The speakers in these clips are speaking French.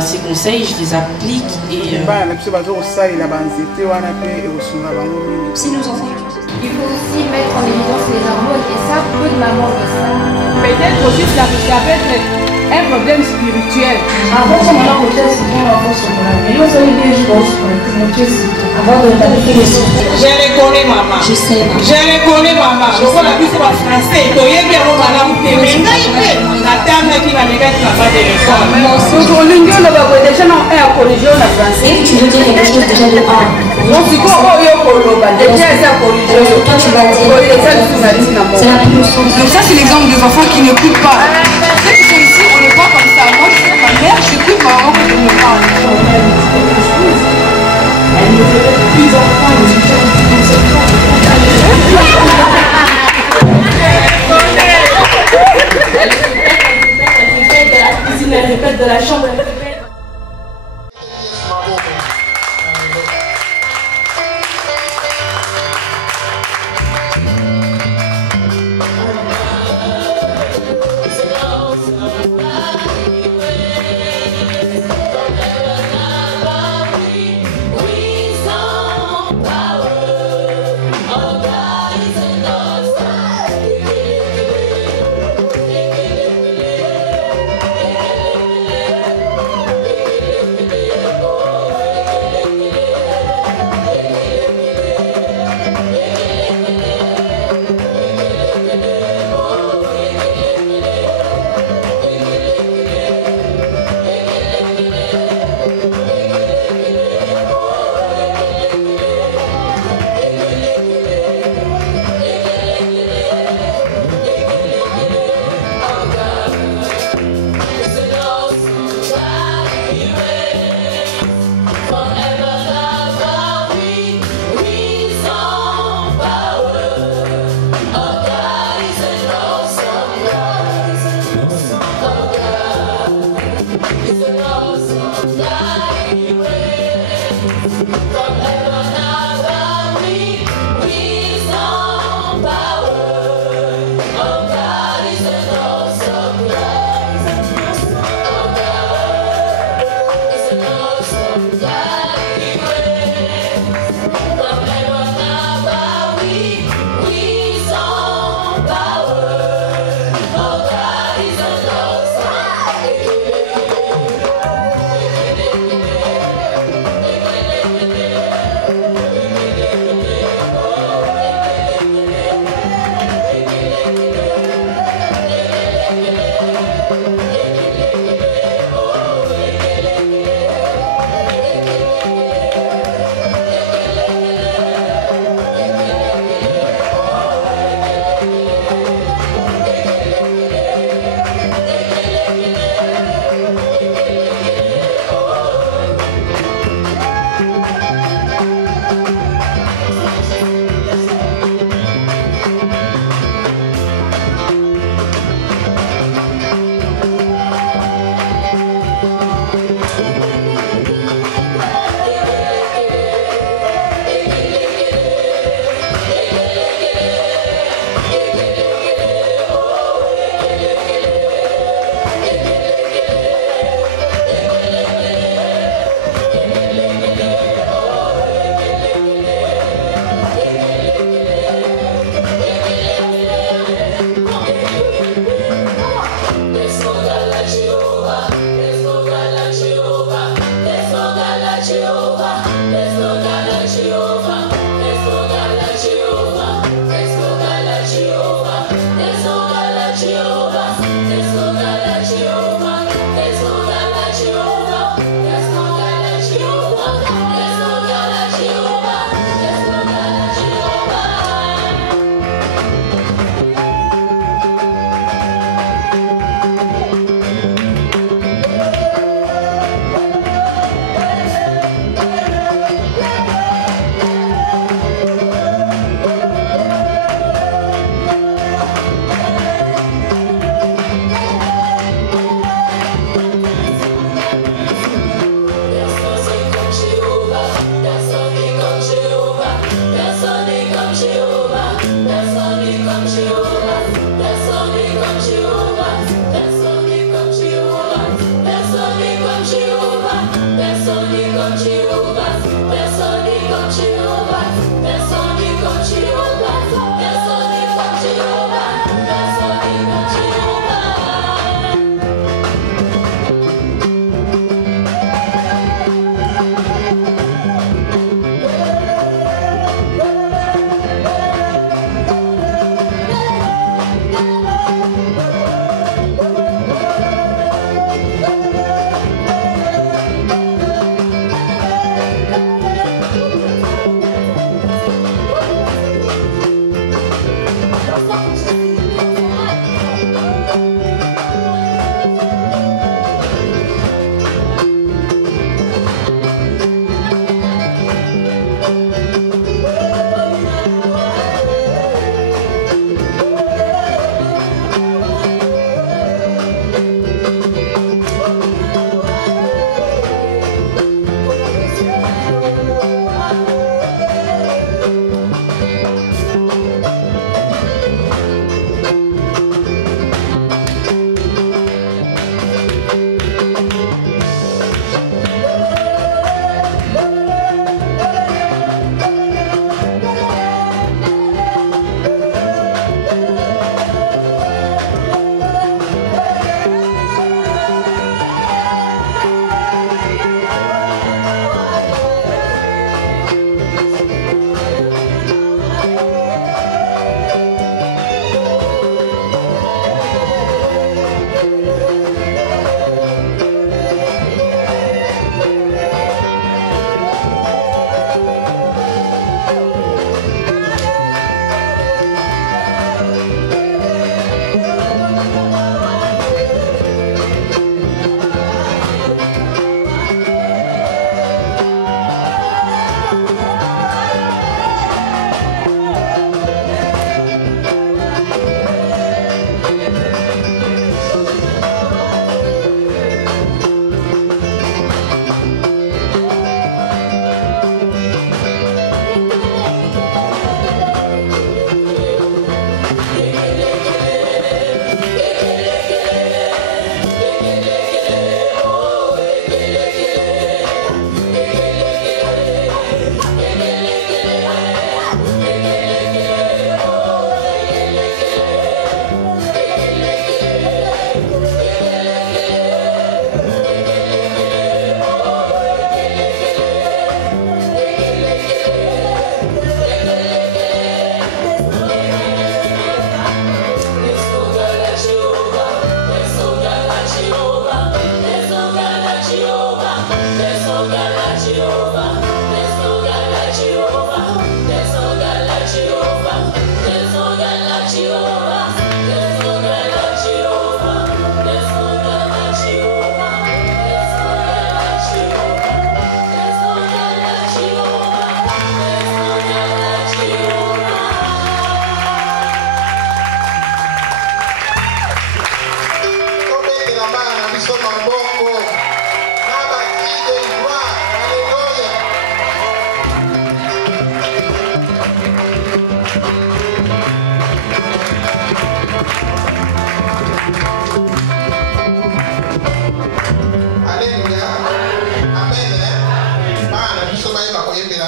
ces conseils, je les applique et... Si nos enfants... Il faut aussi mettre en évidence les hormones et ça, peu de mamans le savent. Peut-être aussi ça peut être un problème spirituel. Avant son moment, peut-être c'est bon, avant son moment. Mais il y a des choses avant de t'appliquer les choses. Je reconnais maman. Je sais maman. Je reconnais maman. Je vois la vie c'est pas français. Tu y es bien au maman. Mais là il fait. La dame qui va négatif n'a pas de l'école. Aujourd'hui, on va déjà non un corrigé en français. Et tu veux dire quelque chose déjà de un. Donc si quoi on y a déjà ça corrigé. Toi tu vas dire. C'est la même leçon. Donc ça c'est l'exemple des enfants qui n'écoutent pas. Ceux qui sont ici, on les voit comme ça. Moi je suis ma mère, j'écoute ma maman quand elle me parle. Elle ne fait pas plus d'enfants, elle ne fait pas plus d'enfants. Elle répète de la chambre.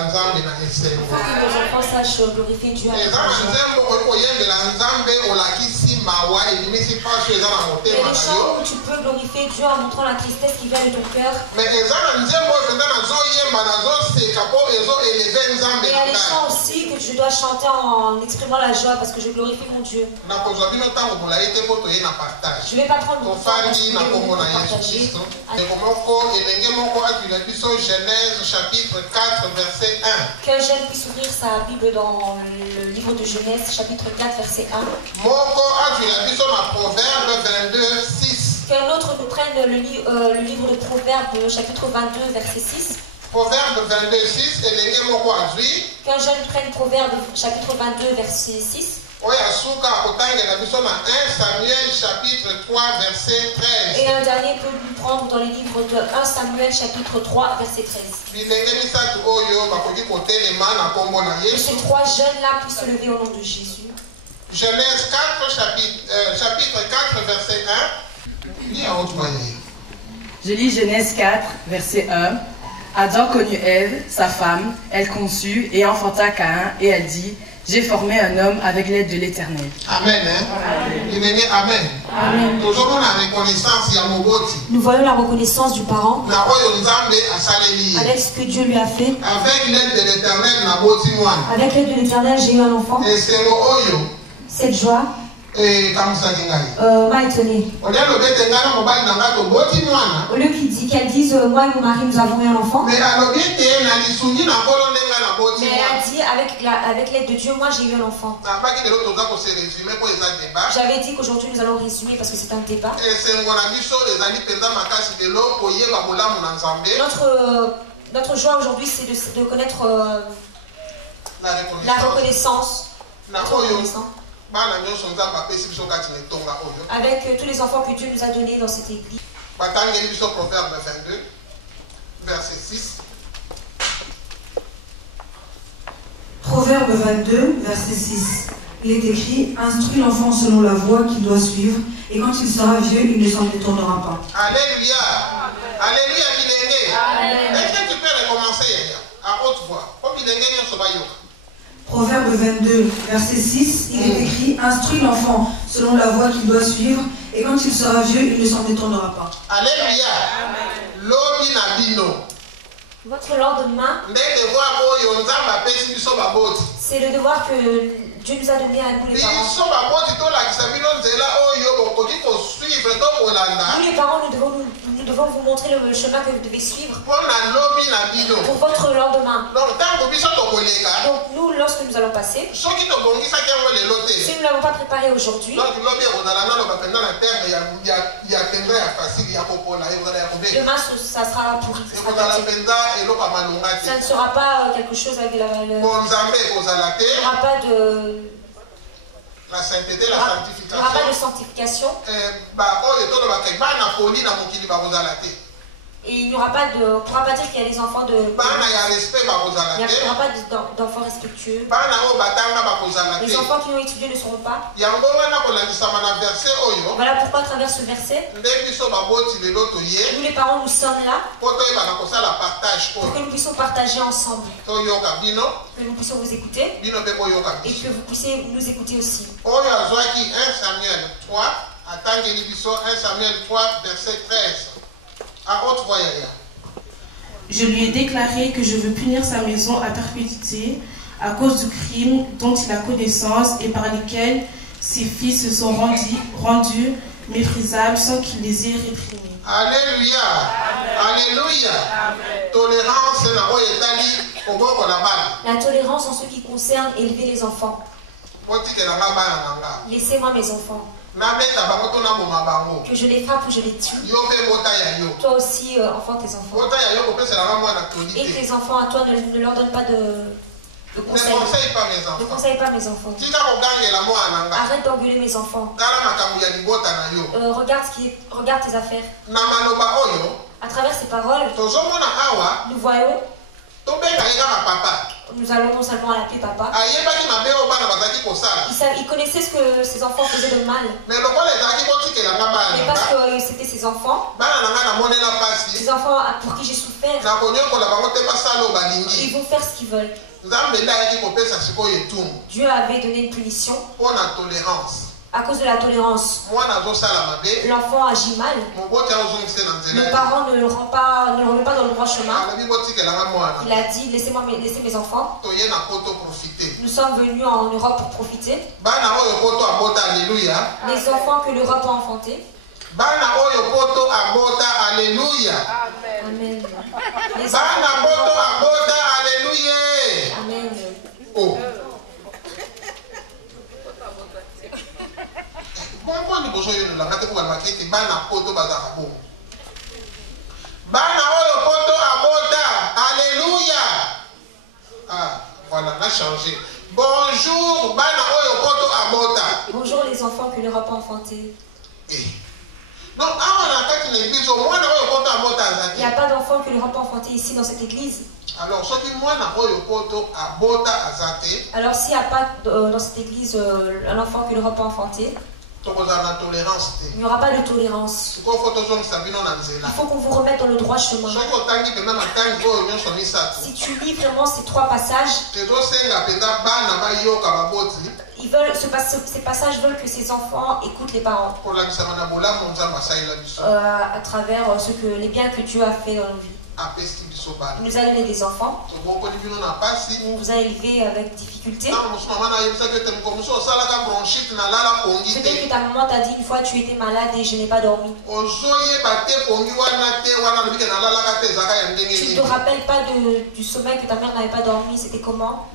nos enfants sachent glorifier Dieu avec la joie. Il y a des chants où tu peux glorifier Dieu en montrant la tristesse qui vient de ton cœur. Mais il y a des chants aussi que je dois chanter en exprimant la joie parce que je glorifie mon Dieu. Je ne vais pas prendre mon temps pour partager. Genèse chapitre 4 verset 1. Qu'un jeune puisse ouvrir sa Bible dans le livre de Genèse chapitre 4 verset 1. Proverbe 22 6. Qu'un autre nous prenne le livre de Proverbe chapitre 22 verset 6. Proverbe 22 6. Qu'un jeune prenne Proverbe chapitre 22 verset 6. Et 1 Samuel chapitre 3 verset 13. Et un dernier peut nous prendre dans les livres de 1 Samuel chapitre 3 verset 13. Que ces trois jeunes-là puissent se lever au nom de Jésus. Genèse 4 chapitre 4 verset 1. Je lis Genèse 4 verset 1. Adam connut Ève, sa femme, elle conçut et enfanta Caïn, et elle dit: j'ai formé un homme avec l'aide de l'Éternel. Amen. Amen. Amen. Nous voyons la reconnaissance du parent avec ce que Dieu lui a fait. Avec l'aide de l'Éternel, avec l'aide de l'Éternel, j'ai eu un enfant. Cette joie m'a étonné. Au lieu qu'elle dise moi et mon mari nous avons eu un enfant, mais elle a dit avec l'aide de Dieu moi j'ai eu un enfant. J'avais dit qu'aujourd'hui nous allons résumer parce que c'est un débat. Notre joie aujourd'hui c'est de connaître la reconnaissance. Avec tous les enfants que Dieu nous a donnés dans cette église. Proverbe 22, verset 6. Proverbe 22, verset 6. Il est écrit: instruis l'enfant selon la voie qu'il doit suivre, et quand il sera vieux, il ne s'en détournera pas. Alléluia. Alléluia. Est-ce que tu peux recommencer à haute voix? Proverbe 22, verset 6, il est écrit: instruis l'enfant selon la voie qu'il doit suivre, et quand il sera vieux, il ne s'en détournera pas. Alléluia. Votre lendemain, c'est le devoir que Dieu nous a donné à nous les parents. Nous les parents, nous devons vous montrer le chemin que vous devez suivre pour votre lendemain. Donc nous, lorsque nous allons passer, si nous ne l'avons pas préparé aujourd'hui, demain ça sera pourri. Ça ne sera pas quelque chose avec la valeur. Il n'y aura pas de... La sainteté, la sanctification. Il n'y aura pas de sanctification. Et il n'y aura pas de... On ne pourra pas dire qu'il y a des enfants de... Il n'y aura pas d'enfants respectueux. Les enfants qui ont étudié ne seront pas. Voilà pourquoi à travers ce verset, nous les parents nous sommes là pour que nous puissions partager ensemble. Que nous puissions vous écouter et que vous puissiez nous écouter aussi. 1 Samuel 3, 1 Samuel 3, verset 13. Je lui ai déclaré que je veux punir sa maison à perpétuité à cause du crime dont il a connaissance et par lesquels ses fils se sont rendus méprisables sans qu'il les ait réprimés. Alléluia. Alléluia. Tolérance. La tolérance en ce qui concerne élever les enfants. Laissez-moi mes enfants. Que je les frappe ou je les tue. Toi aussi, enfant, tes enfants. Et tes enfants à toi, ne leur donne pas de conseils. Ne conseille pas mes enfants. Arrête d'engueuler mes enfants. Regarde tes affaires. À travers ces paroles, nous voyons Nous allons non seulement l'appeler papa. Il connaissait ce que ses enfants faisaient de mal. Mais parce que c'était ses enfants. Ses enfants pour qui j'ai souffert. Ils vont faire ce qu'ils veulent. Dieu avait donné une punition à cause de la tolérance. L'enfant agit mal. Le parent ne le remet pas dans le droit chemin. Il a dit, laissez mes enfants. Nous sommes venus en Europe pour profiter. Les enfants que l'Europe a enfantés. Amen. Les Amen. Oh. Alléluia. Ah, voilà, on a changé. Bonjour, bonjour les enfants que l'Europe a enfantés. Donc, il n'y a pas d'enfants que l'Europe a enfantés ici dans cette église. Alors, s'il n'y a pas dans cette église un enfant que l'Europe a enfanté, il n'y aura pas de tolérance. Il faut qu'on vous remette dans le droit chemin. Si tu lis vraiment ces 3 passages, ces passages veulent que ces enfants écoutent les parents à travers les biens que Dieu a fait dans nos vies. Il nous a donné des enfants. Il nous a élevés avec difficulté. Peut-être que ta maman t'a dit une fois tu étais malade et je n'ai pas dormi. Tu ne te rappelles pas du sommeil que ta mère n'avait pas dormi, c'était comment?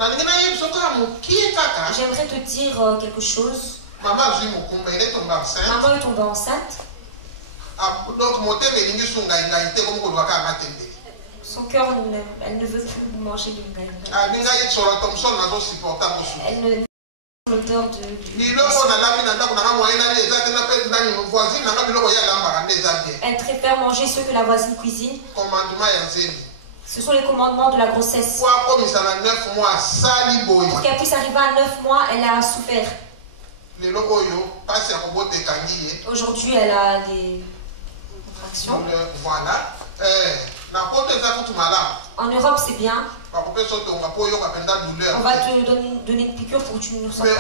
J'aimerais te dire quelque chose. Maman est tombée enceinte. Son cœur, elle ne veut plus manger de ngaïnga. Elle ne l'odeur de... Elle préfère manger ce que la voisine cuisine. Ce sont les commandements de la grossesse. Pour qu'elle puisse arriver à 9 mois, elle a souffert. Aujourd'hui, elle a des contractions. Voilà. En Europe, c'est bien. On va te donner une piqûre pour que tu ne sentes pas.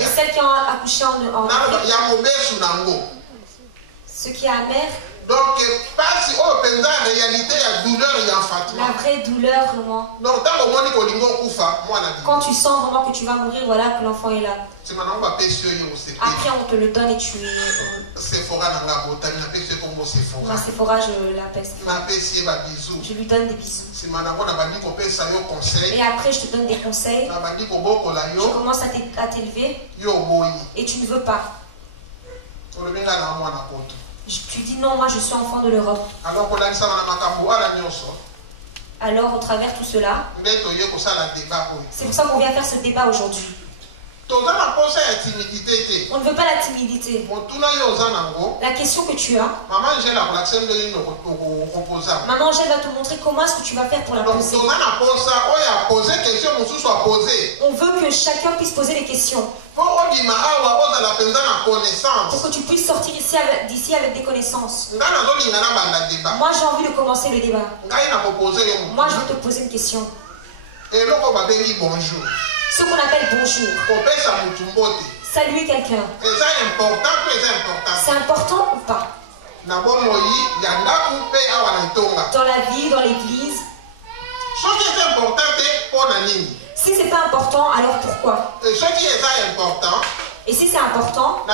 Et celles qui ont accouché en Afrique, ce qui est amer, donc, la vraie douleur, vraiment. Quand tu sens vraiment que tu vas mourir, voilà que l'enfant est là. Après, on te le donne et tu es. Ma Sephora, je l'appelle. Je lui donne des bisous. Et après, je te donne des conseils. Je commence à t'élever. Et tu ne veux pas. Tu dis non, moi je suis enfant de l'Europe. Alors, au travers tout cela, c'est pour ça qu'on vient faire ce débat aujourd'hui. On ne veut pas la timidité. La question que tu as, Maman Angèle va te montrer comment est-ce que tu vas faire pour la poser. On veut que chacun puisse poser des questions. Pour que tu puisses sortir d'ici avec des connaissances. Moi j'ai envie de commencer le débat. Moi je vais te poser une question. Ce qu'on appelle bonjour. Saluer quelqu'un. C'est important ou pas? Dans la vie, dans l'église. Si c'est pas important, alors pourquoi? Et si c'est important,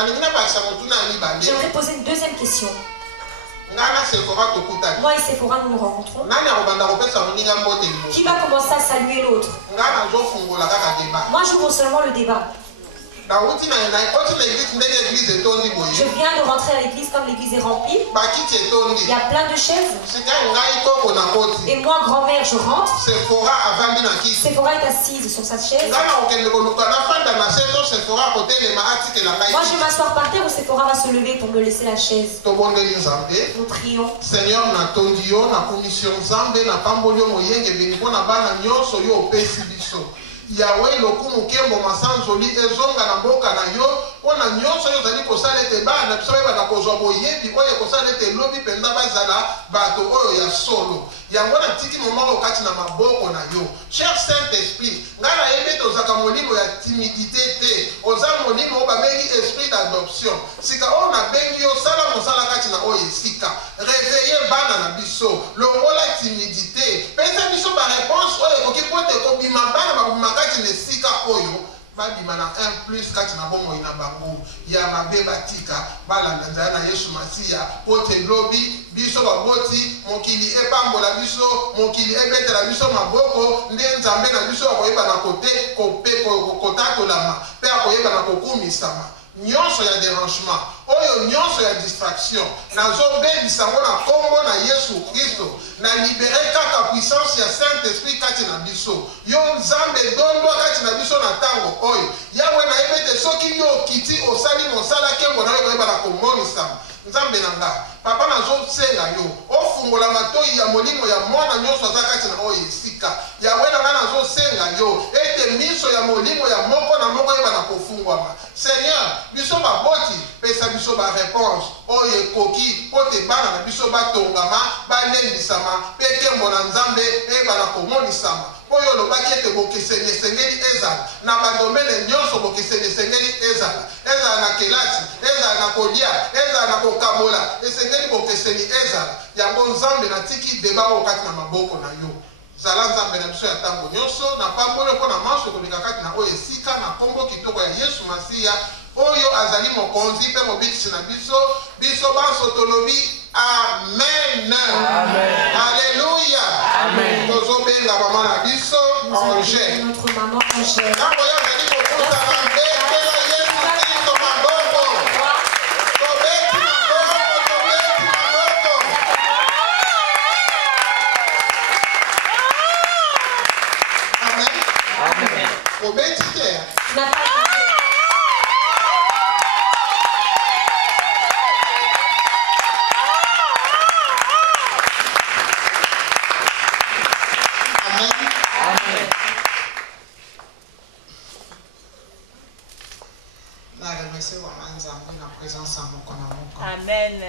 j'aimerais poser une deuxième question. Moi et Sephora, nous nous rencontrons. Qui va commencer à saluer l'autre? Moi, j'ouvre seulement le débat. Je viens de rentrer à l'église comme l'église est remplie. Il y a plein de chaises. Et moi, grand-mère, je rentre. Sephora est assise sur sa chaise. Moi, je vais m'asseoir par terre où Sephora va se lever pour me laisser la chaise. Nous prions. Seigneur, na tondio na commission Nzambe na pambolio moyenge beniko na bana nyonso yo opesi biso. Yahweh lokumu kembo masanzoli ezonga na mboka na yo ona nyonso yo zali kosala ete bana biso bana kozwa boyebi oyo kosala ete lobi penza bazala bato oyo ya solo. Yango na tiki momoko okati na maboko na yo. Cher Saint-Esprit, ngala yebe tozaka molimo ya timidité te. Oza molimo babengi esprit d'adoption. Sika o na bengi yo sala mosala kati na oyo sika. Réveiller bana na biso. Longola timidité. Pesa biso ba réponse oyo koki pote ko bima bana ba kati na sika oyo. Babima na 1+ kati na bomo ina bango ya mabe batika balanda nzala na Yesu Masiya pote lobi biso baboti mokili epambola biso mokili ebetela biso maboko nde Nzambe na biso akoyeba na kote kotatolama pe akoyeba na kokumisama nyonso ya dérangement oyo nyonso ya distraction nazobebisa ngo na kombo na Yesu Kristo na libere kaka puissance ya Saint-Esprit kati na biso yo Nzambe dondwa kati na biso na tango oyo yawe na ebete soki yo kiti osali mosala kembo na yo koyeba na komonisama Nzambe na nga papa nazosenga yo ofungola matoi ya molimo ya mwana nyonso aza kati na oyo esika yawe na nga nazosenga yo ete miso ya molimo ya moko na moko yeba na kofungwama Seigneur biso baboti pesa biso ba réponse oyo ekoki pote bana na biso batongama balendisama pe kembo na Nzambe eba na komonisama oyo lobaki ete bokeseni esengeli ezala na badomene nyonso bokeseni esengeli ezala na kelasi ezala na kolia ezala na kokabola esengeli bokeseni ezala yango Nzambe na tiki deba okati na maboko na yo zala Nzambe na biso ya tango nyonso na pambole mpo na manso koleka kati na oyo esika na kombo kitoko ya Yesu Masiya oyo azali mokonzi pe mobikisi na biso banso tolobi amen. Amen. Alléluia. Amen. Tozobenga mama na biso Angèle. Notre maman Angèle. Amen.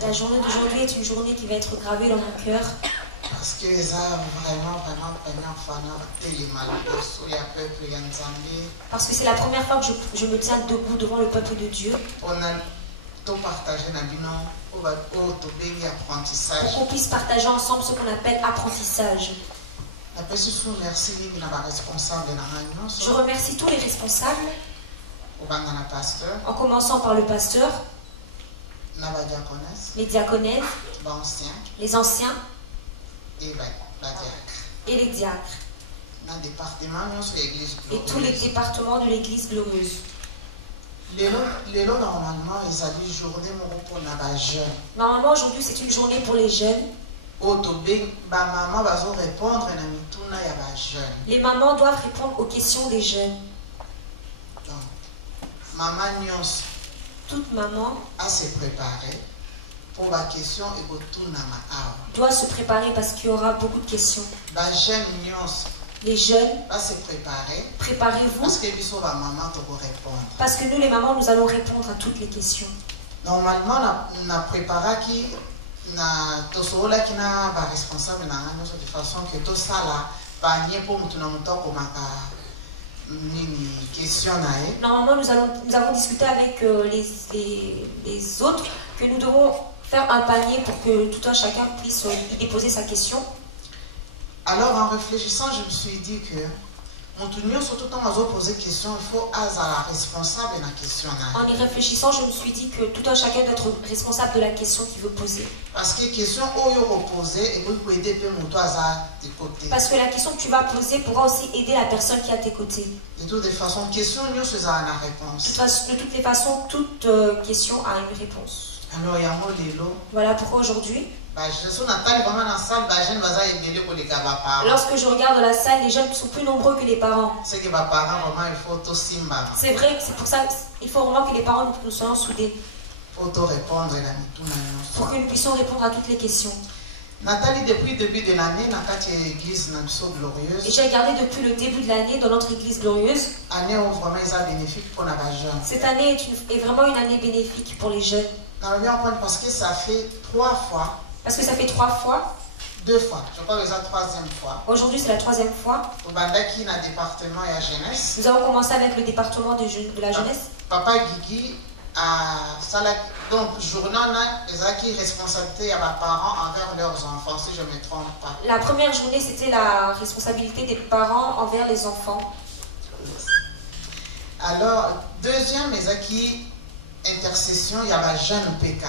La journée d'aujourd'hui est une journée qui va être gravée dans mon cœur. Parce que Parce que c'est la première fois que je me tiens debout devant le peuple de Dieu. Pour qu'on puisse partager ensemble ce qu'on appelle apprentissage. Je remercie tous les responsables, en commençant par le pasteur, les diaconesses, les anciens et les diacres, et tous les départements de l'église glorieuse. Normalement aujourd'hui c'est une journée pour les jeunes. Les mamans doivent répondre aux questions des jeunes. Toute maman doit se préparer parce qu'il y aura beaucoup de questions. Les jeunes, préparez-vous parce que nous les mamans nous allons répondre à toutes les questions. Normalement on a préparé na tosola kina ba responsable na ngano de façon que tout ça là ba nye pour mutuna mutoko maka nini question nae. Normalement nous avons discuté avec les autres que nous devons faire un panier pour que tout un chacun puisse y déposer sa question. Alors en réfléchissant, je me suis dit que En y réfléchissant, je me suis dit que tout un chacun doit être responsable de la question qu'il veut poser. Parce que la question que tu vas poser pourra aussi aider la personne qui est à tes côtés. De toutes les façons, toute question a une réponse. Voilà pourquoi aujourd'hui, lorsque je regarde la salle, les jeunes sont plus nombreux que les parents. C'est vrai que c'est pour ça qu'il faut vraiment que les parents nous soyons soudés pour que nous puissions répondre à toutes les questions. Nathalie, depuis le début de l'année, l'église glorieuse. Et j'ai regardé depuis le début de l'année dans notre église glorieuse. Année où vraiment ils bénéfique pour les jeunes. Cette année est vraiment une année bénéfique pour les jeunes. Parce que ça fait 3 fois. Parce que ça fait 3 fois. 2 fois. Je crois que c'est la 3e fois. Aujourd'hui, c'est la 3e fois. Nous avons commencé avec le département de la jeunesse. Papa Guigui a donc journal qui responsabilité à mes parents envers leurs enfants, si je ne me trompe pas. La première journée, c'était la responsabilité des parents envers les enfants. Alors, deuxième qui intercession, il y a la jeune PK.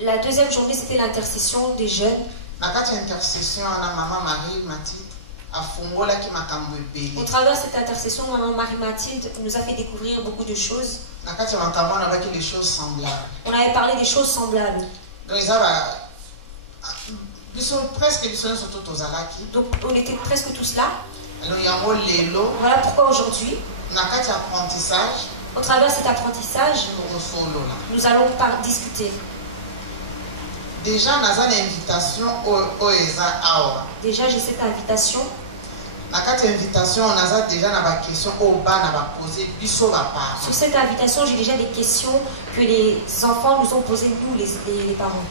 La deuxième journée, c'était l'intercession des jeunes. La quatrième intercession, maman Marie Mathilde a fongola qui m'a cambré. Au travers de cette intercession, maman Marie Mathilde nous a fait découvrir beaucoup de choses. On avait des choses semblables. On avait parlé des choses semblables. Donc, donc on était presque tous là. Alors, voilà pourquoi aujourd'hui, au travers de cet apprentissage, nous allons discuter. Déjà, j'ai cette invitation. Déjà, j'ai cette invitation. Sur cette invitation, j'ai déjà des questions que les enfants nous ont posées, nous, les parents.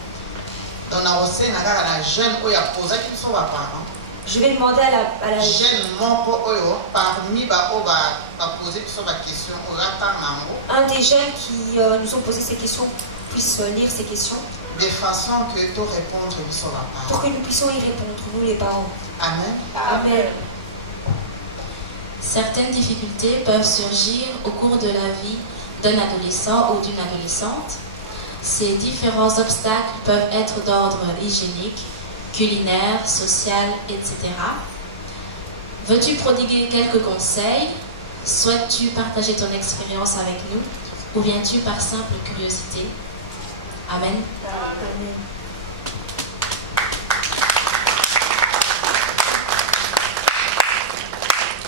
Je vais demander à la jeune un des jeunes qui nous ont posé ces questions puisse lire ces questions. De façon que tu répondre pour que nous puissions y répondre, nous les parents. Amen. Amen. Certaines difficultés peuvent surgir au cours de la vie d'un adolescent ou d'une adolescente. Ces différents obstacles peuvent être d'ordre hygiénique, culinaire, social, etc. Veux-tu prodiguer quelques conseils? Souhaites-tu partager ton expérience avec nous? Ou viens-tu par simple curiosité? Amen. Amen.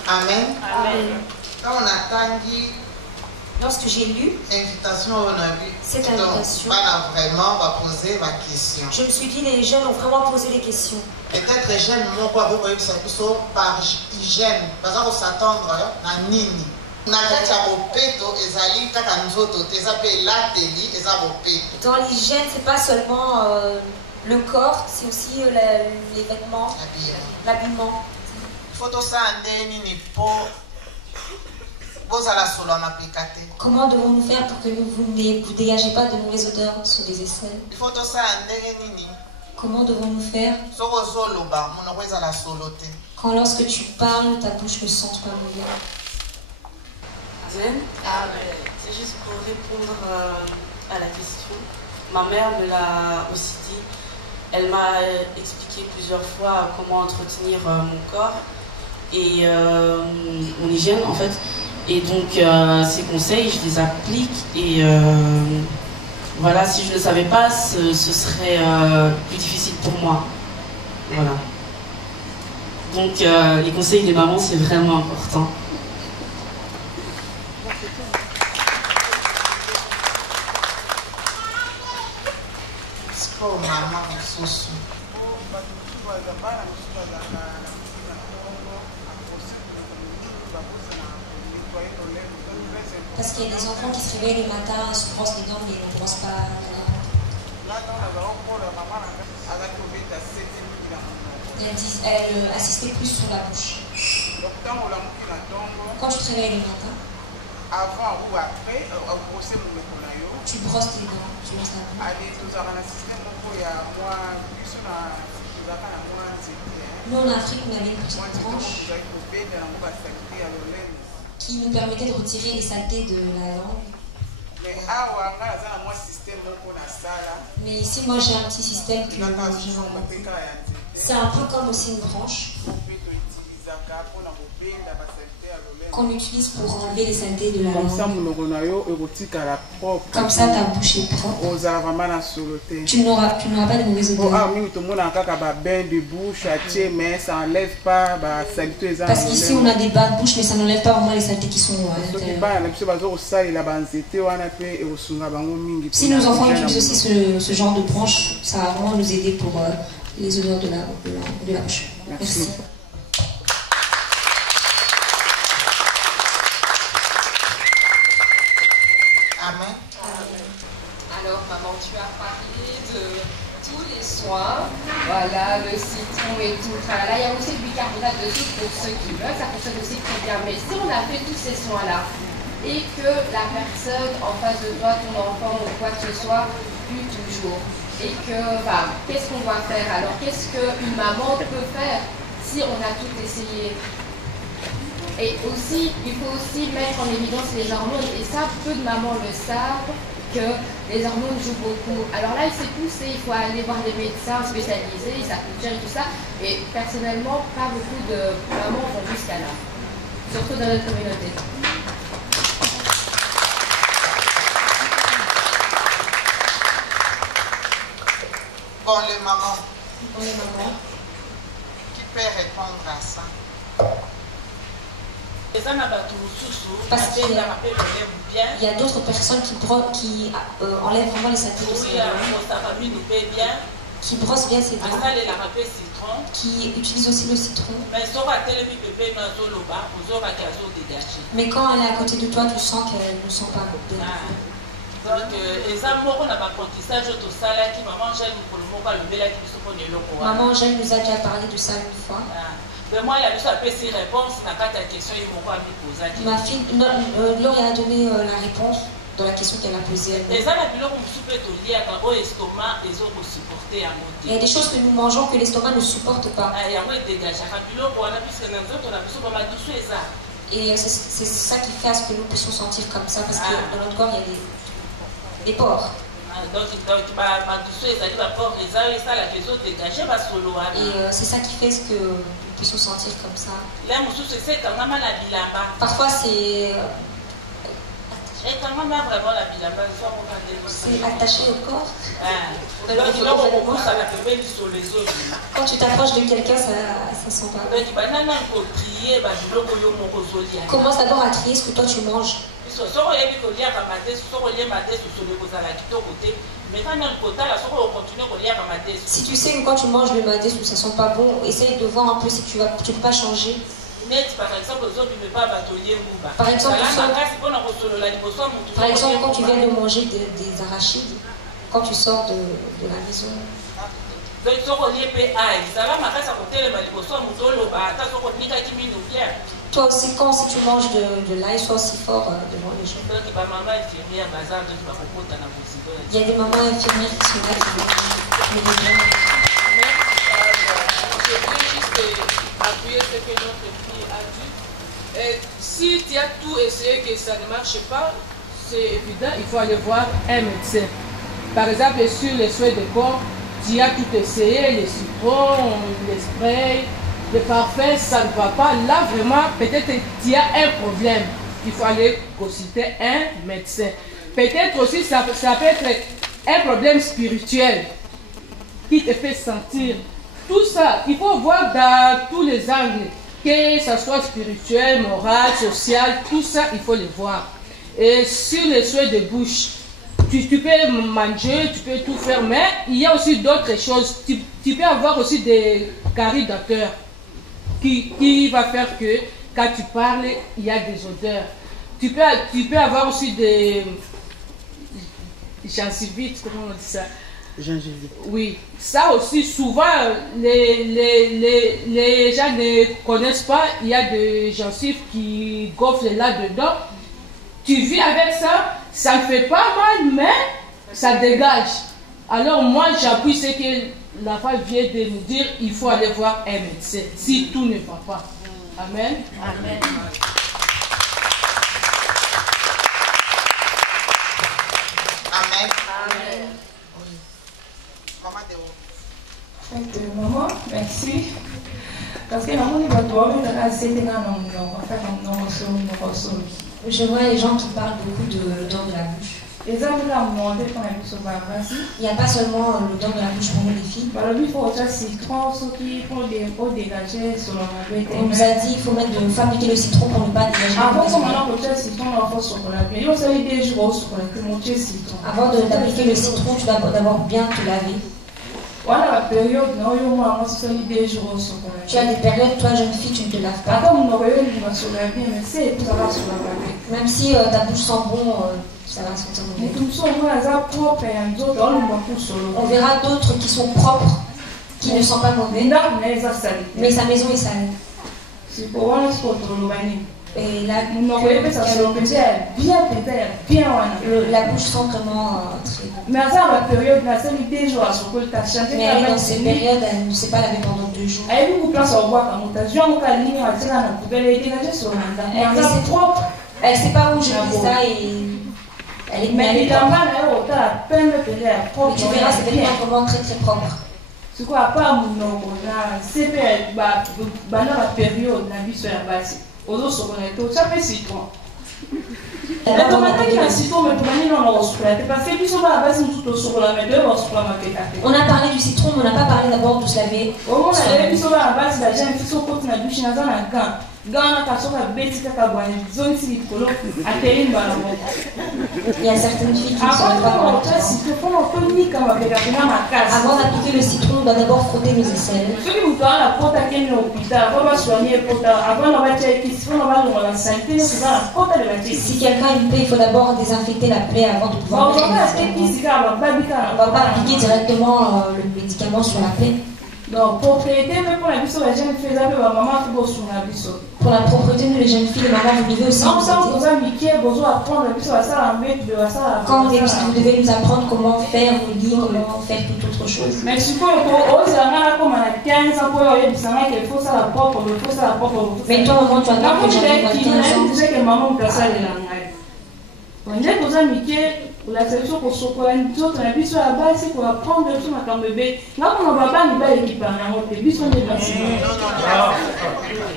Amen. Amen. Quand on attend lorsque j'ai lu cette invitation, vraiment va poser ma question. Je me suis dit les jeunes ont vraiment posé des questions. Peut-être les jeunes n'ont pas vu par hygiène, parce qu'on s'attendre à nini. Dans l'hygiène, c'est pas seulement le corps, c'est aussi les vêtements, l'habillement. Comment devons-nous faire pour que vous ne dégagez pas de mauvaises odeurs sur les aisselles? Comment devons-nous faire quand lorsque tu parles, ta bouche ne sente pas mauvais? Amen. C'est juste pour répondre à la question. Ma mère me l'a aussi dit. Elle m'a expliqué plusieurs fois comment entretenir mon corps et mon hygiène en fait. Et donc ces conseils, je les applique et voilà, si je ne le savais pas, ce serait plus difficile pour moi. Voilà. Donc les conseils des mamans, c'est vraiment important. Parce qu'il y a des enfants qui se réveillent le matin, se brossent les dents, mais ils ne brossent pas. Elle assistait plus sur la bouche. Quand tu te réveilles le matin, avant ou après, tu brosses tes dents, tu brosses la bouche. Nous en Afrique, on avait une petite branche qui nous permettait de retirer les saletés de la langue. Mais ici, moi j'ai un petit système que c'est un peu comme aussi une branche qu'on utilise pour enlever les saletés de la langue. Comme ça, ta bouche est propre. Tu n'auras pas de mauvaises odeurs. Parce qu'ici, on a des bains de bouche, mais ça n'enlève pas vraiment les saletés qui sont à l'intérieur. Si nos enfants utilisent aussi ce genre de branche, ça va vraiment nous aider pour les odeurs de la bouche. Merci. Amen. Alors, maman, tu as parlé de tous les soins, voilà, le citron et tout. Là, il y a aussi du bicarbonate de soude pour ceux qui veulent, ça fonctionne aussi très bien. Mais si on a fait tous ces soins-là et que la personne en face de toi, ton enfant ou quoi que ce soit, pue toujours, et que, qu'est-ce qu'on doit faire alors? Qu'est-ce qu'une maman peut faire si on a tout essayé? Et aussi, il faut aussi mettre en évidence les hormones. Et ça, peu de mamans le savent, que les hormones jouent beaucoup. Alors là, il s'est poussé, il faut aller voir des médecins spécialisés, ça coûte cher et tout ça. Et personnellement, pas beaucoup de mamans vont jusqu'à là. Surtout dans notre communauté. Bon, les mamans. Qui peut répondre à ça? Parce qu'il y a d'autres personnes qui enlèvent vraiment les saletés de ses dents, qui brossent bien ses dents, qui utilisent aussi le citron. Mais quand elle est à côté de toi, tu sens qu'elle ne sent pas bien. Maman Angèle nous a déjà parlé de ça une fois. Ma fille, Laure a donné la réponse de la question qu'elle a posée. Il y a des choses que nous mangeons que l'estomac ne supporte pas. Et c'est ça qui fait à ce que nous puissions sentir comme ça, parce que dans notre corps, il y a des pores. Et c'est ça qui fait ce que nous puissions sentir comme ça. Parfois c'est attaché au corps. Quand tu t'approches de quelqu'un, ça sent pas. Commence d'abord à trier ce que toi tu manges. Si tu sais que quand tu manges le madès, ça sent pas bon, essaye de voir un peu si tu peux pas changer. Par exemple, quand tu viens de manger des arachides, quand tu sors de la maison. Toi aussi, si tu manges de l'ail, sois aussi fort devant les gens. Il y a des mamans infirmières qui sont là qui vont bien. Je voulais juste appuyer ce que notre fille a dit. Et si tu as tout essayé que ça ne marche pas, c'est évident, il faut aller voir un médecin. Par exemple, sur les soins de corps, tu as tout essayé, les citrons, les sprays, les parfums, ça ne va pas. Là, vraiment, peut-être tu as un problème. Il faut aller consulter un médecin. Peut-être aussi, ça peut être un problème spirituel qui te fait sentir. Tout ça, il faut voir dans tous les angles, que ce soit spirituel, moral, social, tout ça, il faut le voir. Et sur les soins de bouche, tu peux manger, tu peux tout faire, mais il y a aussi d'autres choses. Tu peux avoir aussi des caries d'acteurs qui va faire que quand tu parles, il y a des odeurs. Tu peux avoir aussi des gingivites, comment on dit ça? Gingivite. Oui, ça aussi, souvent, les gens ne connaissent pas. Il y a des gencives qui gonflent là-dedans. Tu vis avec ça, ça ne fait pas mal, mais ça dégage. Alors moi, j'appuie ce que la femme vient de nous dire il faut aller voir un médecin si tout ne va pas. Amen. Amen. Amen. Amen. Oui. Maman Déo. Maman, merci. Parce que je vois les gens qui parlent beaucoup de l'odeur de la bouche. Il n'y a pas seulement l'odeur de la bouche pour les filles. On nous a dit qu'il faut fabriquer le citron pour ne pas dégager. Avant de fabriquer le citron, tu dois d'abord bien te laver. Tu as des périodes, toi jeune fille, tu ne te laves pas. Même si ta bouche sent bon, ça va sentir mauvais. On verra d'autres qui sont propres, qui ne sont pas mauvais, mais sa maison est sale. Et la bouche sent vraiment très bon. Mais elle est dans cette période, elle ne s'est pas lavée pendant 2 jours. Elle ne sait pas où je dis ça et elle est mais tu verras, c'est vraiment très très propre. C'est quoi, pas mon c'est période on a parlé du citron, mais on n'a pas parlé d'abord de se laver. Il y a certaines filles qui ne savent pas comment faire. Avant d'appliquer le citron, on doit d'abord frotter nos aisselles. Si quelqu'un a une plaie, il faut d'abord désinfecter la plaie avant de pouvoir mettre le médicament. On ne va pas appliquer directement le médicament sur la plaie. Donc, propriété, mais pour la vie, les jeunes filles, pour la propreté, nous les jeunes filles, les mamans, vous devez aussi quand on est petite, vous devez nous apprendre comment faire vos lits, comment faire toute autre chose. Mais toi, maman, tu as pas que j'avais 15 ans. La section pour sokola nzoto na biso ya basi pour apprendre tout na bébé na ko baba ni ba équipe na ngote biso ne basi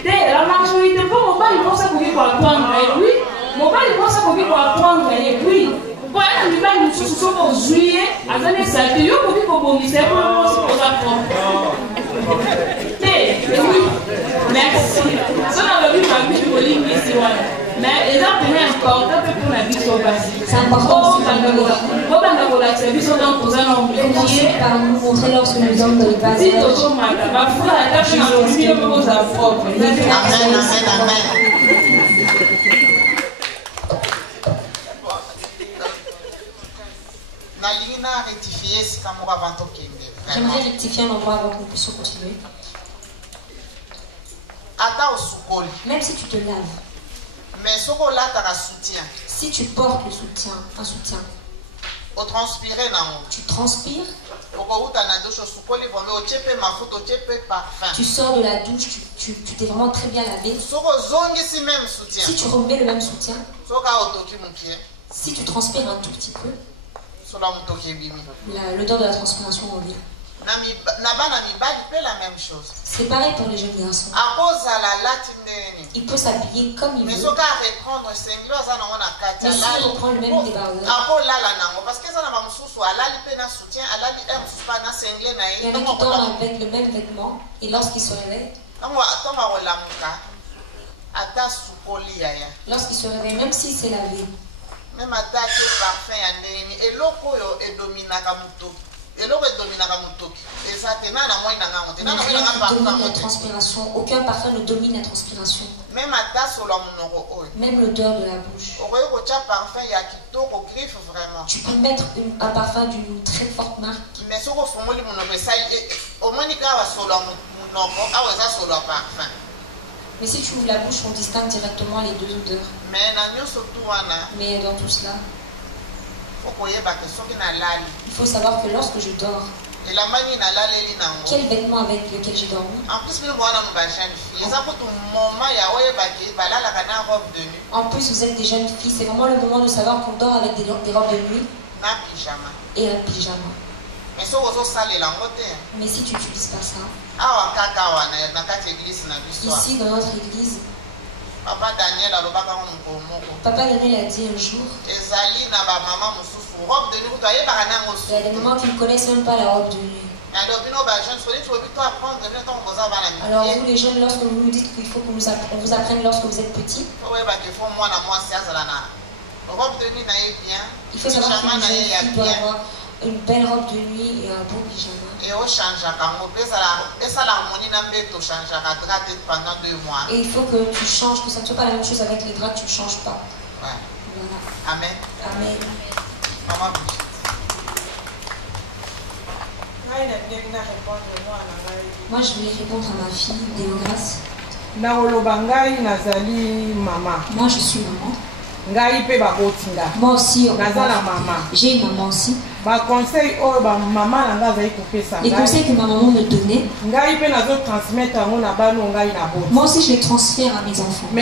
la majorité pour mon bali pour ça pour apprendre oui mon bali pour ça pour apprendre oui pour elle ni ba ni sous pour juillet azane ça te yo pour bonisa pour apprendre oui merci ça na le but ma vie pour l'initiation. Mais les gens sont importants pour la vie sauvage. C'est important aussi par nous montrer lorsque nous sommes dans le passé. Amen. J'aimerais rectifier un endroit avant que nous puissions continuer. Même si tu te laves. Mais si tu portes le soutien, un soutien, tu transpires, tu sors de la douche, tu t'es vraiment très bien lavé. Si tu remets le même soutien, si tu transpires un tout petit peu, l'odeur de la transpiration revient. C'est pareil pour les jeunes garçons. Il peut s'habiller comme il veut. Mais s'il reprend le même débardeur, il y en a qui dorment avec le même vêtement et lorsqu'il se réveille, même s'il s'est lavé, même la transpiration, aucun parfum ne domine la transpiration. Même l'odeur de la bouche. Tu peux mettre un parfum d'une très forte marque. Mais si tu ouvres la bouche, on distingue directement les deux odeurs. Mais dans tout cela, il faut savoir que lorsque je dors, Quel vêtement avec lequel j'ai dormi? En plus, vous êtes des jeunes filles, c'est vraiment le moment de savoir qu'on dort avec des robes de nuit et un pyjama. Mais si tu n'utilises pas ça, ici dans notre église, Papa Daniel a dit un jour, il y a des mamans qui ne connaissent même pas la robe de nuit. Alors vous les jeunes, lorsque vous nous dites qu'il faut qu'on vous apprenne lorsque vous êtes petits, il faut savoir qu'une jeune fille doit avoir une belle robe de nuit et un beau pyjama. Et il faut que tu changes, que ça ne soit pas la même chose avec les draps, tu ne changes pas. Ouais. Voilà. Amen. Amen. Maman. Moi, je voulais répondre à ma fille, Déograce. Moi, je suis maman. Moi aussi, j'ai une maman aussi. Les conseils que ma maman me donnait, moi aussi je les transfère à mes enfants. Ce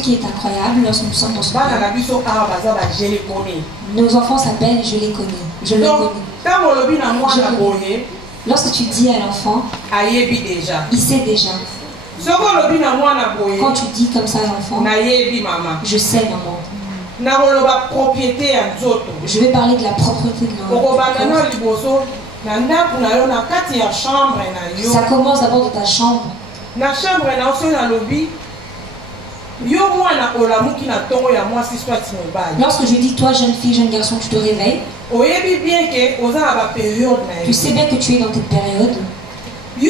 qui est incroyable lorsque nous sommes dans ce pays, nos enfants s'appellent je les connais. Je les connais. Lorsque tu dis à l'enfant, il sait déjà. Quand tu dis comme ça à l'enfant, je sais maman. Je vais parler de la propreté de l'enfant. Ça commence d'abord de ta chambre. Lorsque je dis toi jeune fille, jeune garçon, tu te réveilles. Tu sais bien que tu es dans cette période. Quand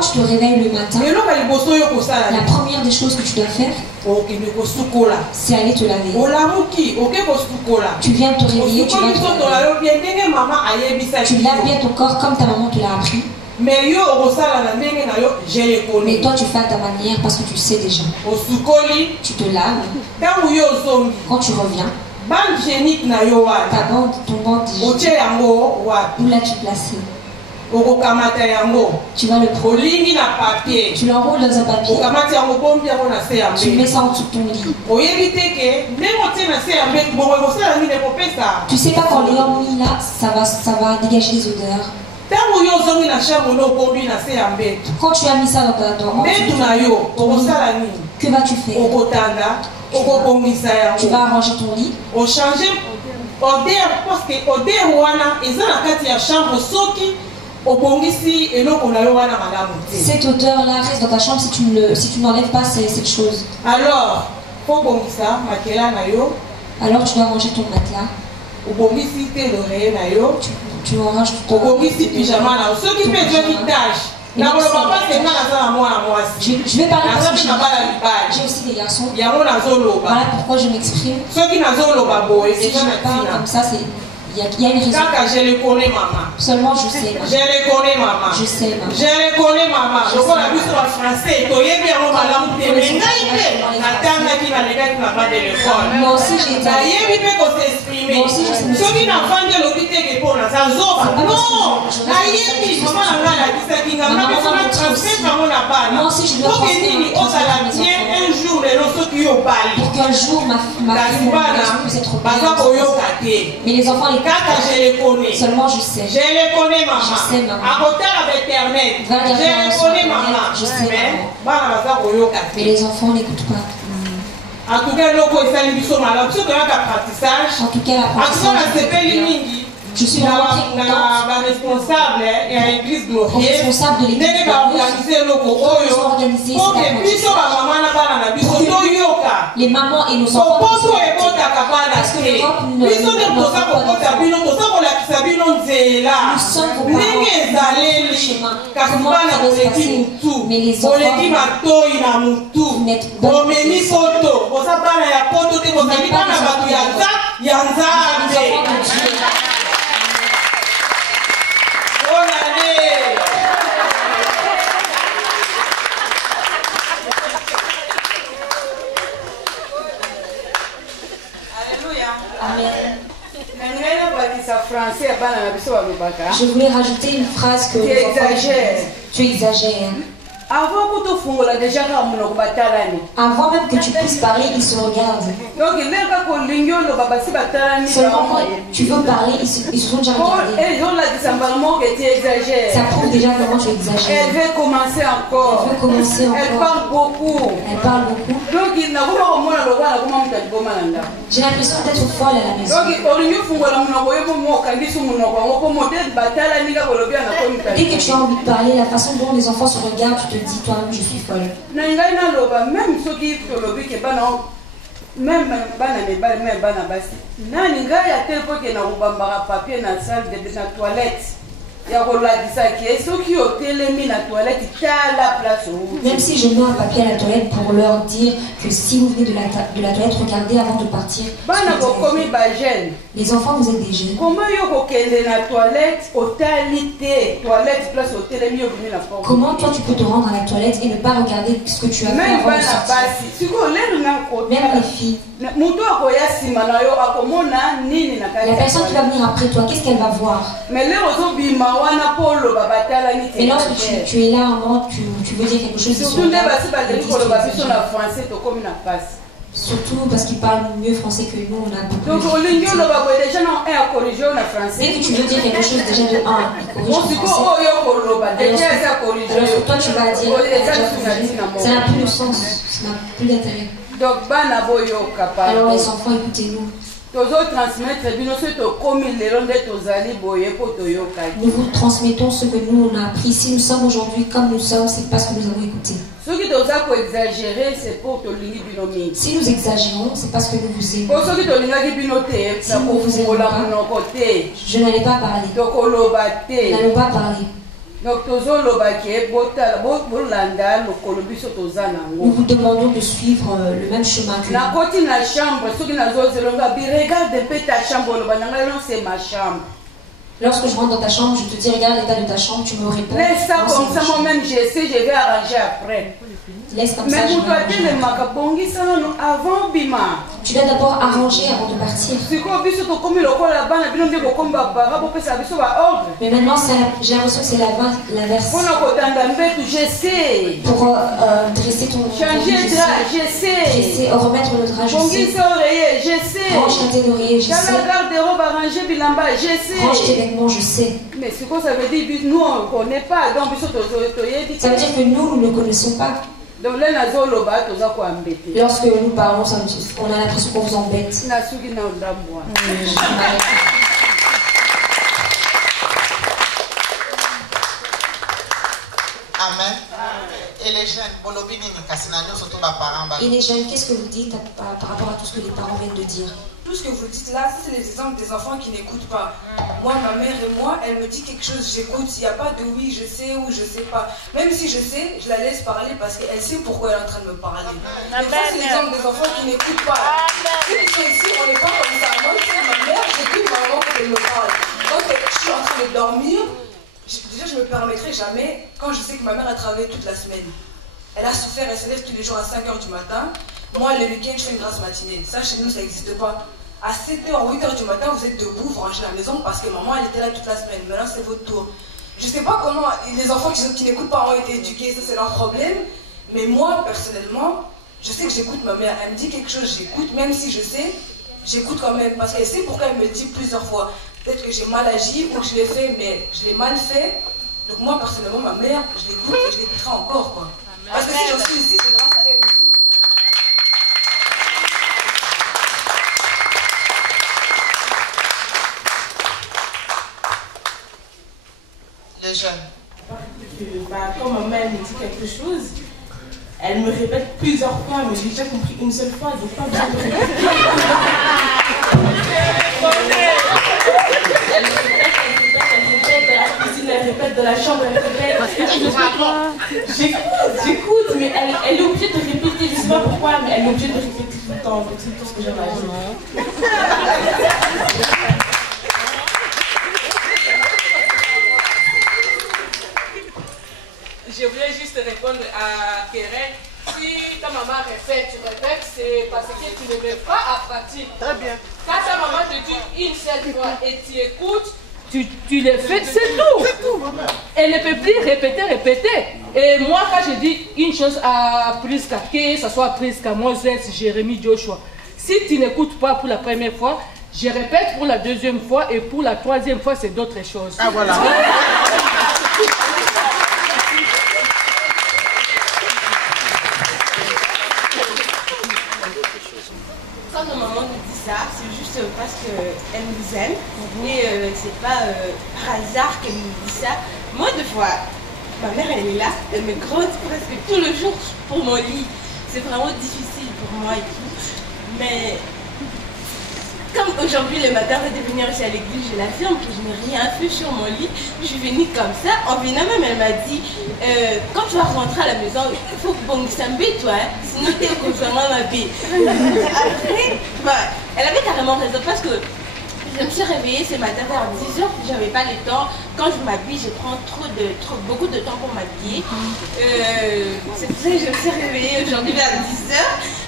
tu te réveilles le matin, la première des choses que tu dois faire, c'est aller te laver. Tu viens te réveiller, tu vas te laver. Tu laves bien ton corps comme ta maman te l'a appris. Mais toi tu fais à ta manière parce que tu sais déjà. Tu te laves. Quand tu reviens, ta bande, ton bande d'hygiène, où l'as-tu placé? Tu vas le prendre. Tu l'enroules dans un papier. Tu mets ça en dessous de ton lit. Tu sais pas quand les ont mis là, ça va dégager des odeurs. Quand tu as mis ça dans ton lit, que vas-tu faire? Tu vas arranger ton lit. Cette odeur-là reste dans ta chambre si tu n'enlèves pas cette chose. Alors tu dois ranger ton matelas. Tu ranges ton pyjama. Je vais parler parce que j'ai aussi des garçons. Voilà pourquoi je m'exprime. Si je parle comme ça, c'est... Il y a une raison. Je les connais, maman. Seulement je sais. Je les connais, maman. Je sais, maman. Je les connais, maman. Je vois la buse en français. Moi aussi, j'ai été. Moi aussi, je sais. Moi aussi, je dois pour qu'un jour ma fille puisse être bien. Mais les enfants, les je les connais. Seulement je sais. Je les connais, maman. Je sais, maman. À côté avec Internet. Je les connais, maman. Je sais, maman. Mais les enfants n'écoutent pas. En tout cas, l'apprentissage. Je suis responsable et à l'église glorieuse. Responsable de l'église les mamans et nos enfants. Parce que l'Europe nous sommes vos parents. Comment ça doit se passer? Mais les enfants, vous n'êtes pas Amen. Je voulais rajouter une phrase que tu exagères. Avant même que tu puisses parler, ils se regardent. Seulement quand tu veux parler, ils se sont déjà regardés. Ça prouve déjà comment tu exagères. Elle veut commencer encore. Elle parle beaucoup. Elle parle beaucoup. J'ai l'impression d'être folle à la maison. Dès que tu as envie de parler, la façon dont les enfants se regardent, tu te dis toi-même je suis folle. Même même si je mets un papier à la toilette pour leur dire que si vous venez de la toilette, regardez avant de partir. Les enfants, vous êtes des jeunes. Comment toi tu peux te rendre à la toilette et ne pas regarder ce que tu as fait avant de sortir? Même les filles. La personne qui va venir après toi, qu'est-ce qu'elle va voir? Mais lorsque tu es là, tu veux dire quelque chose de surtout parce qu'ils parlent mieux français que nous, on a beaucoup de difficultés. Dès que tu veux dire quelque chose déjà de 1, ils corrigent en français. Alors que toi tu vas dire, ça n'a plus de sens, ça n'a plus d'intérêt. Alors les enfants, écoutez-nous. Nous vous transmettons ce que nous on a appris. Si nous sommes aujourd'hui comme nous sommes, c'est parce que nous avons écouté. Si nous exagérons, c'est parce que nous vous aimons. Si nous vous aimons pas, je n'allais pas parler. Nous n'allons pas parler. Nous vous demandons de suivre le même chemin que nous. Lorsque je rentre dans ta chambre, je te dis regarde l'état de ta chambre, tu me réponds. Laisse ça comme ça, moi-même je sais, je vais arranger après. Laisse comme ça, je vais arranger. Tu dois d'abord arranger avant de partir. Mais maintenant, j'ai l'impression que c'est l'inverse. Pour dresser ton dresser, remettre le drap, je sais. Range ta tête d'oreiller, je sais. Range tes vêtements, je sais. Mais ce que ça veut dire, nous on ne connaît pas. Ça veut dire que nous ne connaissons pas. Lorsque nous parlons, on a l'impression qu'on vous embête. Amen. Et les jeunes, qu'est-ce que vous dites par rapport à tout ce que les parents viennent de dire? Tout ce que vous dites là, c'est les exemples des enfants qui n'écoutent pas. Moi, ma mère et moi, elle me dit quelque chose, j'écoute. Il n'y a pas de oui, je sais ou je sais pas. Même si je sais, je la laisse parler parce qu'elle sait pourquoi elle est en train de me parler. Donc ça, c'est l'exemple des enfants qui n'écoutent pas. Si ils sont ici, on n'est pas comme ça. Moi, c'est ma mère, j'écoute ma maman quand elle me parle. Quand je suis en train de dormir, déjà, je ne me permettrai jamais, quand je sais que ma mère a travaillé toute la semaine. Elle a souffert, elle se lève tous les jours à 5 h du matin. Moi, le week-end, je fais une grasse matinée. Ça, chez nous, ça n'existe pas. À 7 h, 8 h du matin, vous êtes debout, vous rangez la maison parce que maman, elle était là toute la semaine. Maintenant, c'est votre tour. Je ne sais pas comment les enfants qui n'écoutent pas ont été éduqués, ça, c'est leur problème. Mais moi, personnellement, je sais que j'écoute ma mère. Elle me dit quelque chose, j'écoute. Même si je sais, j'écoute quand même. Parce qu'elle sait pourquoi elle me dit plusieurs fois. Peut-être que j'ai mal agi ou que je l'ai fait, mais je l'ai mal fait. Donc moi, personnellement, ma mère, je l'écoute et je l'écouterai encore, quoi. Parce que si j'en suis ici, c'est grâce à elle aussi. Les jeunes. Quand ma mère me dit quelque chose, elle me répète plusieurs fois, mais j'ai déjà compris une seule fois, donc pas besoin de répéter. Elle répète de la chambre, elle répète. J'écoute, mais elle est obligée de répéter, je ne sais pas pourquoi, mais elle est obligée de répéter tout le temps. Donc c'est tout ce que j'aime à dire. Je voulais juste répondre à Keren. Si ta maman répète, tu répètes, c'est parce que tu ne mets pas à pratique. Très bien. Quand ta maman te dit une seule fois et tu écoutes, tu les fais, c'est tout. Elle ne peut plus répéter. Et moi, quand je dis une chose à Priska, que ce soit Priska, Moses, Jérémie, Joshua, si tu n'écoutes pas pour la première fois, je répète pour la deuxième fois et pour la troisième fois, c'est d'autres choses. Ah voilà. Quand nos mamans nous disent ça, c'est juste parce qu'elles nous aiment. Et c'est pas par hasard qu'elles nous disent ça. Moi, des fois, ma mère, elle est là, elle me grotte presque tout le jour pour mon lit. C'est vraiment difficile pour moi et tout. Mais comme aujourd'hui, le matin, de venir ici à l'église, je l'affirme que je n'ai rien fait sur mon lit. Je suis venue comme ça. En venant même, elle m'a dit, quand tu vas rentrer à la maison, il faut que bon s'embê, toi, hein, sinon tu es concernant ma vie. Après, elle avait carrément raison parce que je me suis réveillée ce matin vers 10h, je n'avais pas le temps. Quand je m'habille, je prends beaucoup de temps pour m'habiller. C'est pour ça que je me suis réveillée aujourd'hui vers 10h.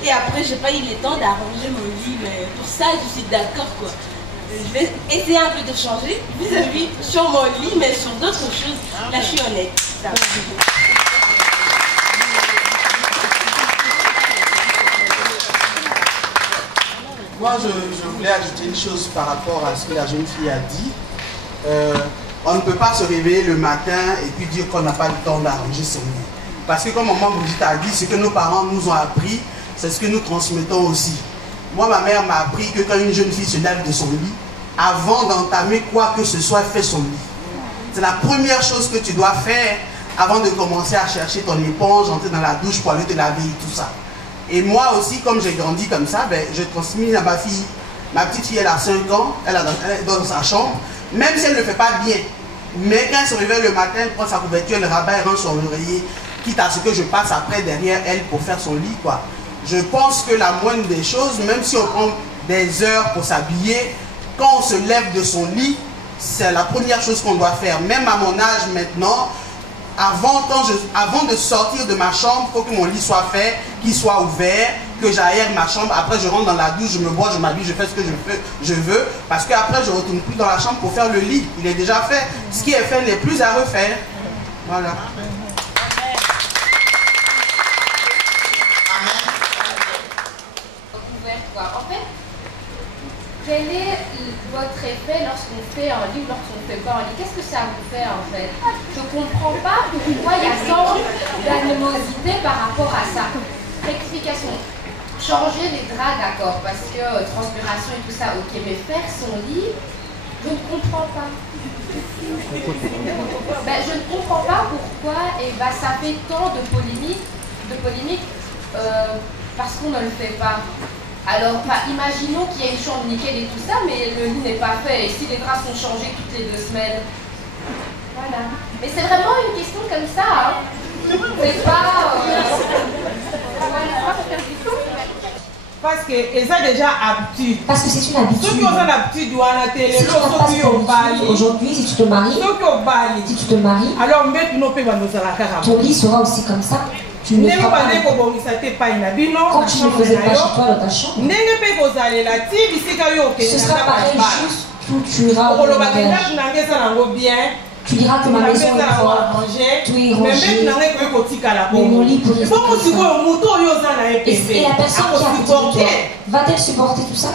Et après, je n'ai pas eu le temps d'arranger mon lit. Mais pour ça, je suis d'accord, quoi. Je vais essayer un peu de changer vis-à-vis sur mon lit, mais sur d'autres choses. Là, je suis honnête. Ça. Moi, je voulais ajouter une chose par rapport à ce que la jeune fille a dit. On ne peut pas se réveiller le matin et puis dire qu'on n'a pas le temps d'arranger son lit. Parce que comme maman Brigitte a dit, ce que nos parents nous ont appris, c'est ce que nous transmettons aussi. Moi, ma mère m'a appris que quand une jeune fille se lève de son lit, avant d'entamer quoi que ce soit, elle fait son lit. C'est la première chose que tu dois faire avant de commencer à chercher ton éponge, entrer dans la douche pour aller te laver et tout ça. Et moi aussi, comme j'ai grandi comme ça, ben, je transmets à ma fille. Ma petite fille, elle a 5 ans, elle est dans sa chambre, même si elle ne le fait pas bien. Mais quand elle se réveille le matin, elle prend sa couverture, elle rabat, elle range son oreiller, quitte à ce que je passe après derrière elle pour faire son lit, quoi. Je pense que la moindre des choses, même si on prend des heures pour s'habiller, quand on se lève de son lit, c'est la première chose qu'on doit faire. Même à mon âge maintenant, avant de sortir de ma chambre, il faut que mon lit soit fait, qu'il soit ouvert, que j'aère ma chambre. Après, je rentre dans la douche, je me bois, je m'habille, je fais ce que je veux. Parce qu'après, je ne retourne plus dans la chambre pour faire le lit. Il est déjà fait. Ce qui est fait n'est plus à refaire. Voilà. En fait, quel est votre effet lorsqu'on fait un lit ou lorsqu'on ne fait pas un lit? Qu'est-ce que ça vous fait en fait? Je ne comprends pas pourquoi il y a tant d'animosité par rapport à ça. Rectification. Changer les draps, d'accord, parce que transpiration et tout ça, ok, mais faire son lit, je ne comprends pas. Ben, je ne comprends pas pourquoi ça fait tant de polémiques parce qu'on ne le fait pas. Alors, imaginons qu'il y a une chambre nickel et tout ça, mais le lit n'est pas fait. Et si les draps sont changés toutes les 2 semaines, voilà. Mais c'est vraiment une question comme ça. Hein. C'est pas... Parce qu'ils ont déjà habitude. Parce que c'est une habitude. Ceux qui ont l'habitude doivent la télé. Si tu n'as pas cette habitude, aujourd'hui, si tu te maries, alors ton lit sera aussi comme ça. Tu ne feras pas. Quand tu ne faisais pas chez toi dans ta chambre, ce sera pareil, juste où tu iras au bien. Tu diras que ma maison est propre, tout est rangé, mais mon lit pour rester comme ça. Et la personne qui a côté de toi, va-t-elle supporter tout ça?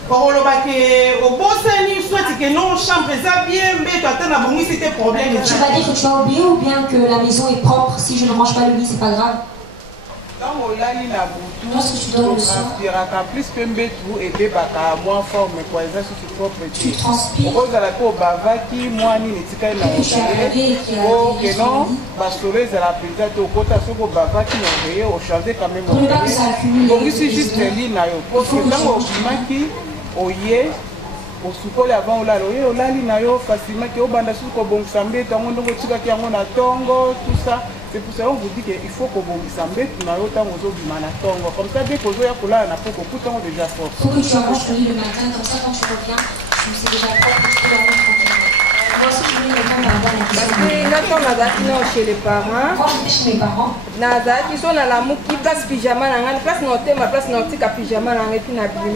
Tu vas dire que tu as oublié ou bien que la maison est propre, si je ne range pas le lit, c'est pas grave. Lorsque tu donnes le soin, tu transpires, osukoli avant olala oye olali na yo facilement ke obanda suki kobongisa mbeto yango ndongo otikaki yango na tongo tout ça. C'est pour ça qu'on vous dit qu'il faut kobongisa mbeto na yo ntango ozobima na tongo comme ça dès kozoya kolala na poko kutango déjà fort. Faut que tu arranges ton lit le matin, comme ça quand tu reviens, tu sais déjà propre, tu peux dormir tranquillement. Moi aussi je voulais par rapport à la question. Chez les parents. Quand j'étais chez mes parents.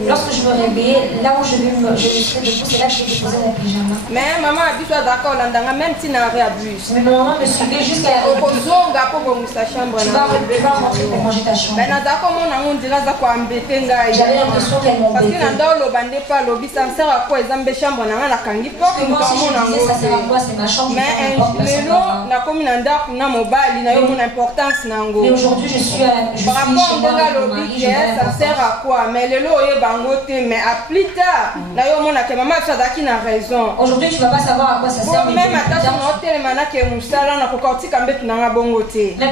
Lorsque je me réveillais, là où je me serais debout, c'est là que je déposais mon pyjama. Mais maman a dit d'accord, même si n'a rien abuse. Mais maman me suivait jusqu'à la chambre. Tu vas rentrer pour manger ta chambre. J'avais l'impression qu'elle m'embêtait. Ça sert à quoi? C'est ma chambre. Mais aujourd'hui, je suis chez moi avec mon mari. Ça sert à quoi? Mais le lot est bangoté, mais à plus tard, aujourd'hui, tu ne vas pas savoir à quoi ça sert. Même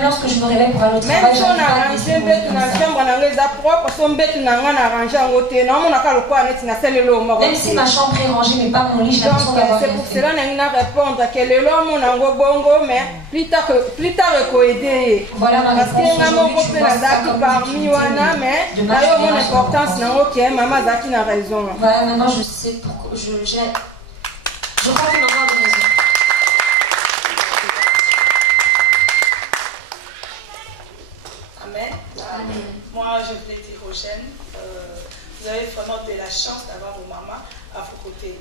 lorsque je me réveille pour aller au travail, même si ma chambre est rangée, mais pas mon lit, j'ai l'impression d'avoir rien fait. C'est pour cela que répondre que le lot mais plus tard aider. Voilà ma réponse. Parce que parmi mais mon importance maman Zaki n'a raison. Voilà, maintenant je sais pourquoi je crois que maman avait raison. Amen. Amen. Moi, je voulais dire aux jeunes, vous avez vraiment de la chance d'avoir vos mamans à vos côtés.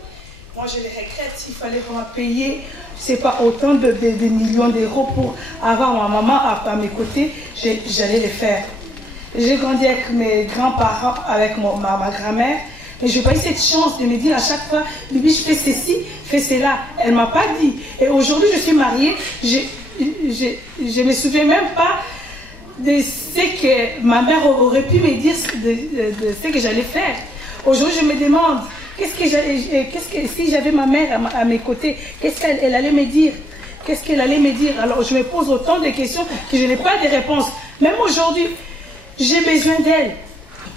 Moi, je les regrette. S'il fallait vraiment payer, c'est pas autant de millions d'euros pour avoir ma maman à mes côtés, j'allais les faire. J'ai grandi avec mes grands-parents, avec ma grand-mère, mais je n'ai pas eu cette chance de me dire à chaque fois, Bibi, je fais ceci, fais cela. Elle ne m'a pas dit. Et aujourd'hui, je suis mariée, je ne me souviens même pas de ce que ma mère aurait pu me dire, de ce que j'allais faire. Aujourd'hui, je me demande, si j'avais ma mère à mes côtés, qu'est-ce qu'elle allait me dire? Qu'est-ce qu'elle allait me dire? Alors, je me pose autant de questions que je n'ai pas de réponses. Même aujourd'hui, j'ai besoin d'elle.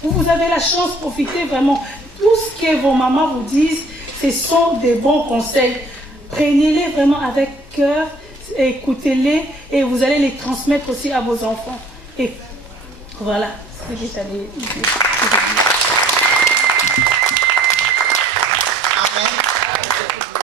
Vous avez la chance, profitez vraiment. Tout ce que vos mamans vous disent, ce sont des bons conseils. Prenez-les vraiment avec cœur, écoutez-les et vous allez les transmettre aussi à vos enfants. Et voilà, c'est ce que j'allais dire.